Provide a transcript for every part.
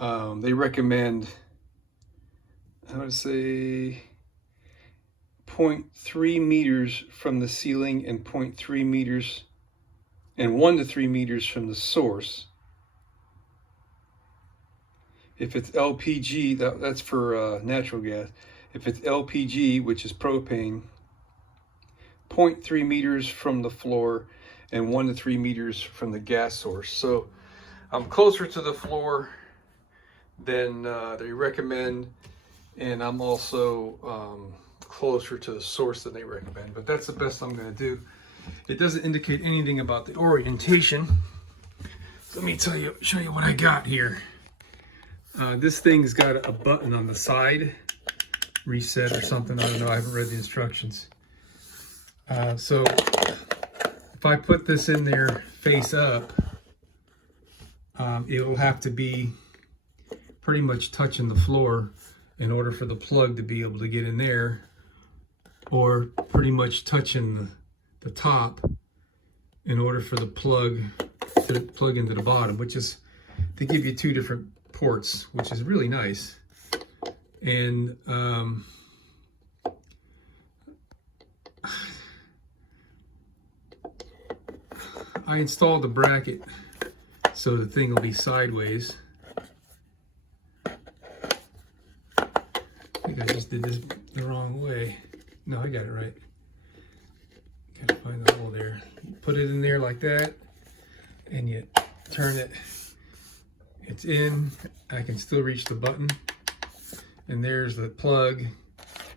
They recommend, I would say, 0.3 meters from the ceiling and 0.3 meters and 1 to 3 meters from the source. If it's LPG, that's for natural gas. If it's LPG, which is propane, 0.3 meters from the floor and 1 to 3 meters from the gas source. So I'm closer to the floor than they recommend, and I'm also closer to the source than they recommend, but that's the best I'm going to do. It doesn't indicate anything about the orientation. So let me show you what I got here. This thing's got a button on the side, reset or something. I don't know, I haven't read the instructions. So if I put this in there face up, it will have to be pretty much touching the floor in order for the plug to be able to get in there, or pretty much touching the top in order for the plug to plug into the bottom, which is to give you two different ports, which is really nice. And I installed the bracket so the thing will be sideways. I think I just did this the wrong way. No, I got it right. Gotta find the hole there. You put it in there like that, and you turn it. It's in. I can still reach the button. And there's the plug.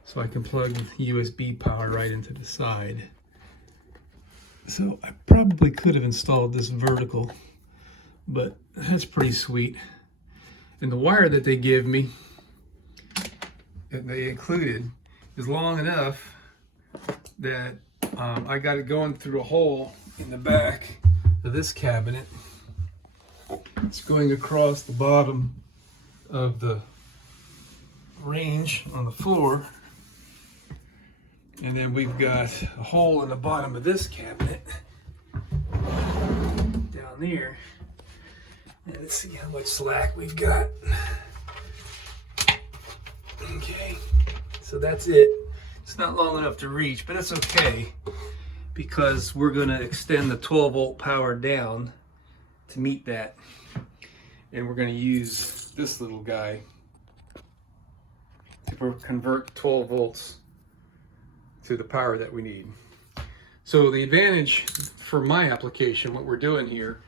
So I can plug USB power right into the side. So I probably could have installed this vertical, but that's pretty sweet. And the wire that they give me, that they included, is long enough that I got it going through a hole in the back of this cabinet. It's going across the bottom of the range on the floor. And then we've got a hole in the bottom of this cabinet down there. And let's see how much slack we've got. Okay, so that's it. It's not long enough to reach, but that's okay, because we're going to extend the 12 volt power down to meet that. And we're going to use this little guy to convert 12 volts to the power that we need. So the advantage for my application, what we're doing here,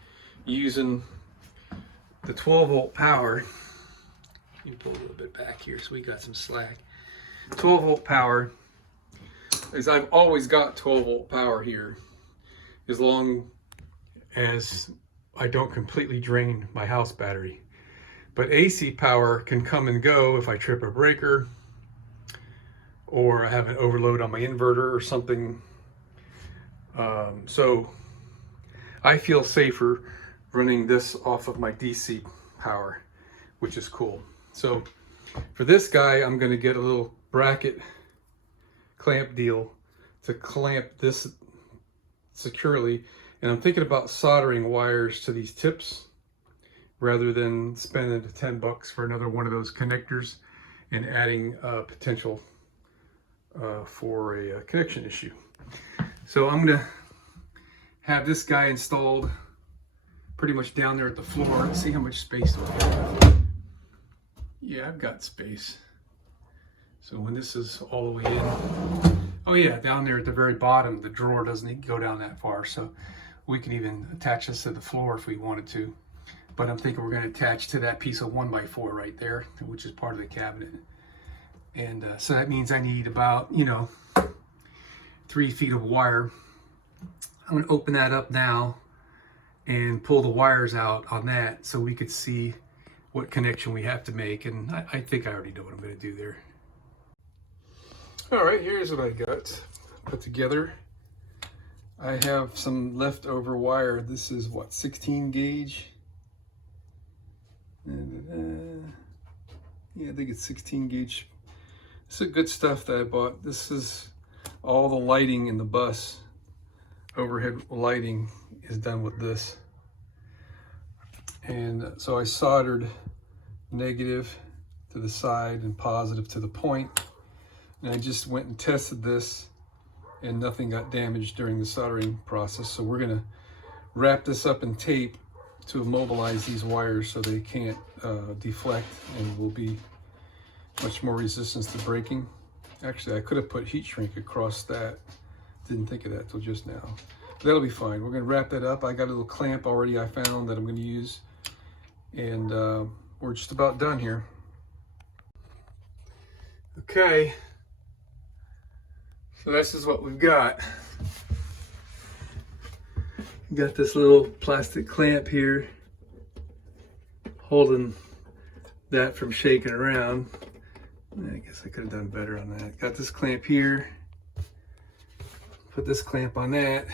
using the 12 volt power, let me pull a little bit back here so we got some slack. 12 volt power is, I've always got 12 volt power here, as long as I don't completely drain my house battery. But AC power can come and go if I trip a breaker, or I have an overload on my inverter or something. So I feel safer running this off of my DC power, which is cool. So for this guy, I'm going to get a little bracket clamp deal to clamp this securely. And I'm thinking about soldering wires to these tips rather than spending the $10 for another one of those connectors and adding potential for a connection issue. So I'm going to have this guy installed pretty much down there at the floor. Let's see how much space we have. Yeah, I've got space. So when this is all the way in, oh yeah, down there at the very bottom, the drawer doesn't go down that far. So we can even attach this to the floor if we wanted to. But I'm thinking we're going to attach to that piece of 1x4 right there, which is part of the cabinet. And so that means I need about, 3 feet of wire. I'm going to open that up now and pull the wires out on that so we could see what connection we have to make. And I think I already know what I'm going to do there. All right, here's what I got put together. I have some leftover wire. This is what, 16 gauge? Yeah, I think it's 16 gauge. This is good stuff that I bought. This is all the lighting in the bus. Overhead lighting is done with this. And so I soldered negative to the side and positive to the point. And I just went and tested this and nothing got damaged during the soldering process. So we're gonna wrap this up in tape to immobilize these wires so they can't deflect and will be much more resistance to breaking. Actually, I could have put heat shrink across that. Didn't think of that till just now. But that'll be fine. We're gonna wrap that up. I got a little clamp already I found that I'm gonna use. And we're just about done here. Okay. So this is what we've got. Got this little plastic clamp here holding that from shaking around. I guess I could have done better on that. Got this clamp here. Put this clamp on that.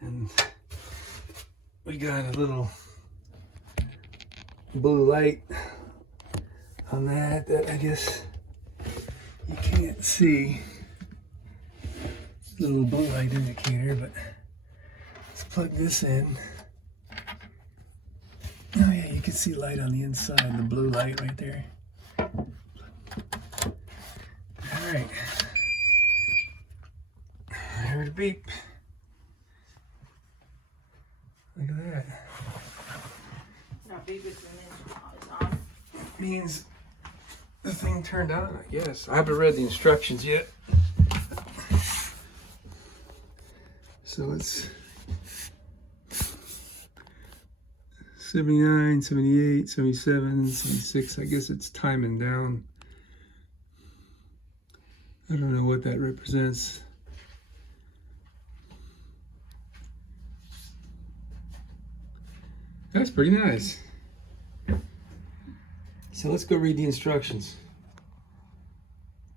And we got a little blue light on that I guess you can't see. Little blue light indicator, but let's plug this in. Oh yeah, you can see light on the inside, the blue light right there. All right, I heard a beep. Look at that. Not beep, it's on. Means the thing turned on, I guess. I haven't read the instructions yet. So it's 79, 78, 77, 76. I guess it's timing down. I don't know what that represents. That's pretty nice. So let's go read the instructions.